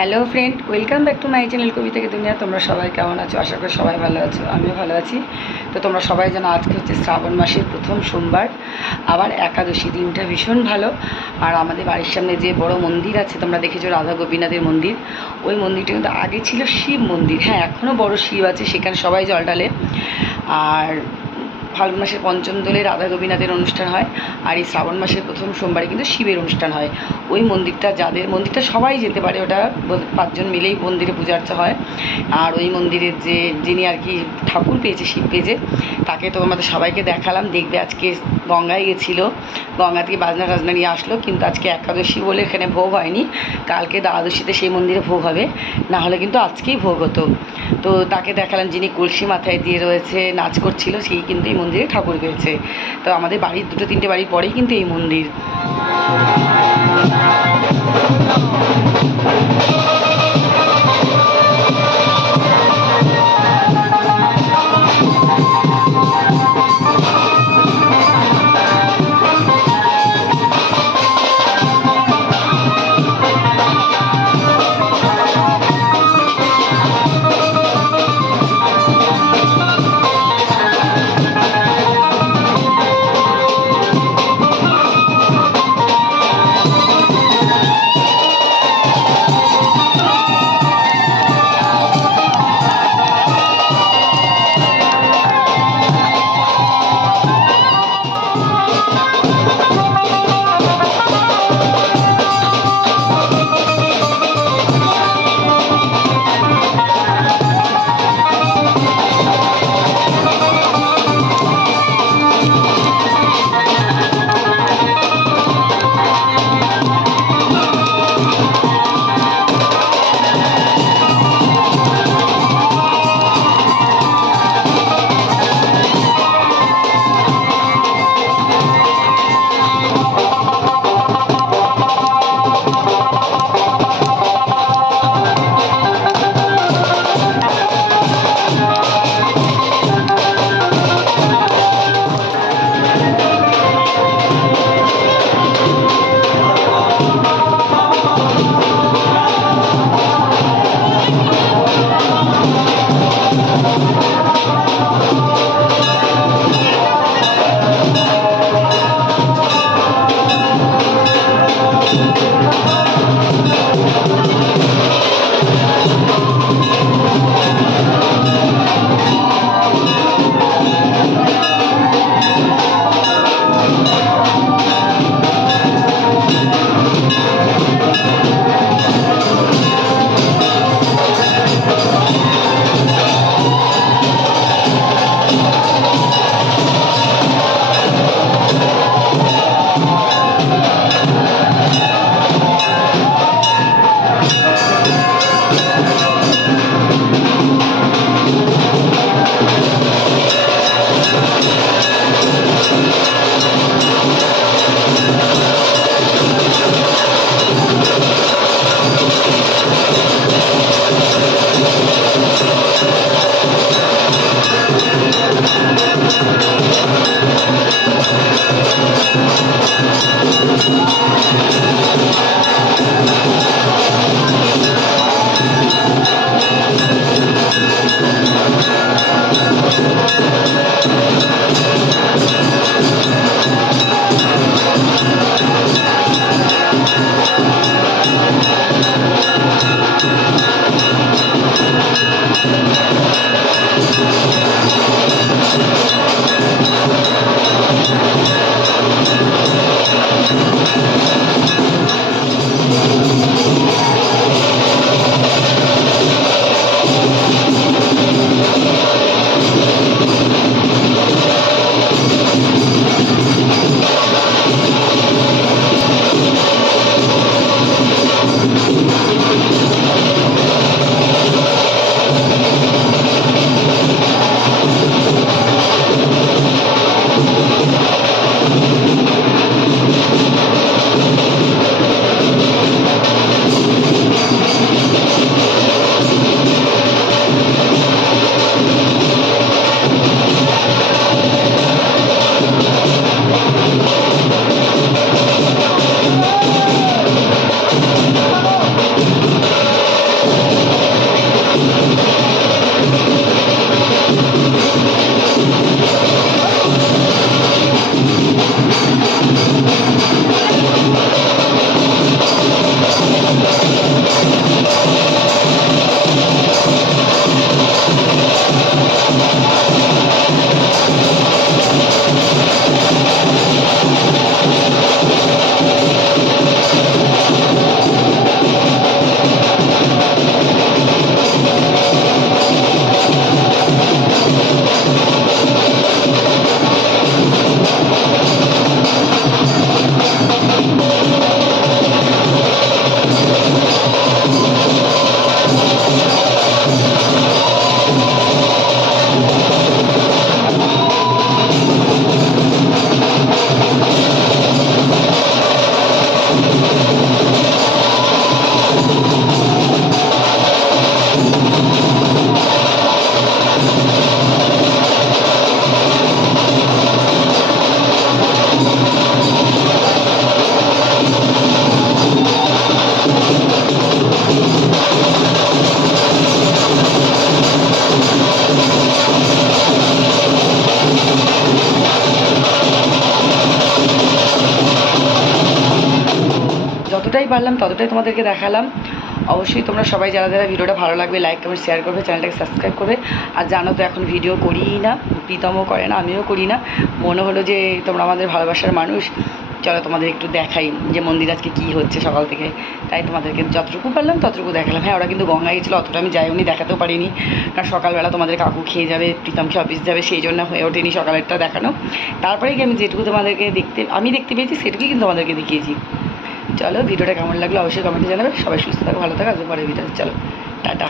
Hello friend welcome back to my channel কবিতাকে দুনিয়া তোমরা সবাই কেমন আছো? আশা করি সবাই ভালো আছো, আমিও ভালো আছি। তো তোমরা সবাই জানো আজকে হচ্ছে শ্রাবণ মাসের প্রথম সোমবার। আবার একাদশী দিনটা ভীষণ ভালো। আর আমাদের বাড়ির সামনে যে বড় মন্দির আছে, তোমরা দেখেছ রাধা গোপীনাথের মন্দির। ওই মন্দিরটা কিন্তু আগে ছিল শিব মন্দির। হ্যাঁ এখনও বড় শিব আছে, সেখানে সবাই জল ঢালে। আর ফাল্গুন মাসের পঞ্চম দোলে রাধা গোপীনাথের অনুষ্ঠান হয় আর এই শ্রাবণ মাসের প্রথম সোমবারে কিন্তু শিবের অনুষ্ঠান হয়। ওই মন্দিরটা যাদের, মন্দিরটা সবাই যেতে পারে, ওটা পাঁচজন মিলেই মন্দিরে পূজা আর্চা হয়। আর ওই মন্দিরের যে, যিনি আর কি ঠাকুর পেয়েছে, শিব পেয়েছে, তাকে তো আমাদের সবাইকে দেখালাম, দেখবে আজকে গঙ্গায় গেছিল। গঙ্গা থেকে বাজনা টাজনা নিয়ে আসলো, কিন্তু আজকে একাদশী বলে এখানে ভোগ হয়নি। কালকে দ্বাদশীতে সেই মন্দিরে ভোগ হবে। না হলে কিন্তু আজকেই ভোগ হতো। তো তাকে দেখালাম যিনি কলসি মাথায় দিয়ে রয়েছে, নাচ করছিল, সেই কিন্তু এই মন্দিরে ঠাকুর পেয়েছে। তো আমাদের বাড়ির দুটো তিনটে বাড়ির পরেই কিন্তু এই মন্দির। Thank you. পারলাম, ততটাই তোমাদেরকে দেখালাম। অবশ্যই তোমরা সবাই যারা যারা ভিডিওটা ভালো লাগবে লাইক কমেন্ট শেয়ার করবে, চ্যানেলটাকে সাবস্ক্রাইব করবে। আর জানো তো এখন ভিডিও করিই না, প্রীতমও করে না, আমিও করি না। মনে হলো যে তোমরা আমাদের ভালোবাসার মানুষ। চলো তোমাদের একটু দেখাই যে মন্দির আজকে কী হচ্ছে সকাল থেকে। তাই তোমাদেরকে যতটুকু পারলাম, ততটুকু দেখালাম। হ্যাঁ ওরা কিন্তু গঙ্গা গেছিল, অতটা আমি যাইনি দেখাতেও পারিনি। কারণ সকালবেলা তোমাদের কাকু খেয়ে যাবে, প্রীতমকে অফিস যাবে, সেই জন্য হয়ে ওঠেনি সকালেরটা দেখানো। তারপরে কি আমি যেটুকু তোমাদেরকে দেখতে, আমি দেখতে পেয়েছি, সেটুকুই কিন্তু তোমাদেরকে দেখিয়েছি। চলো, ভিডিওটা কেমন লাগল অবশ্যই কমেন্টে জানাবে। সবাই সুস্থ থাকো, ভালো থাকো আজকে পরে ভিডিও চলো। টাটা।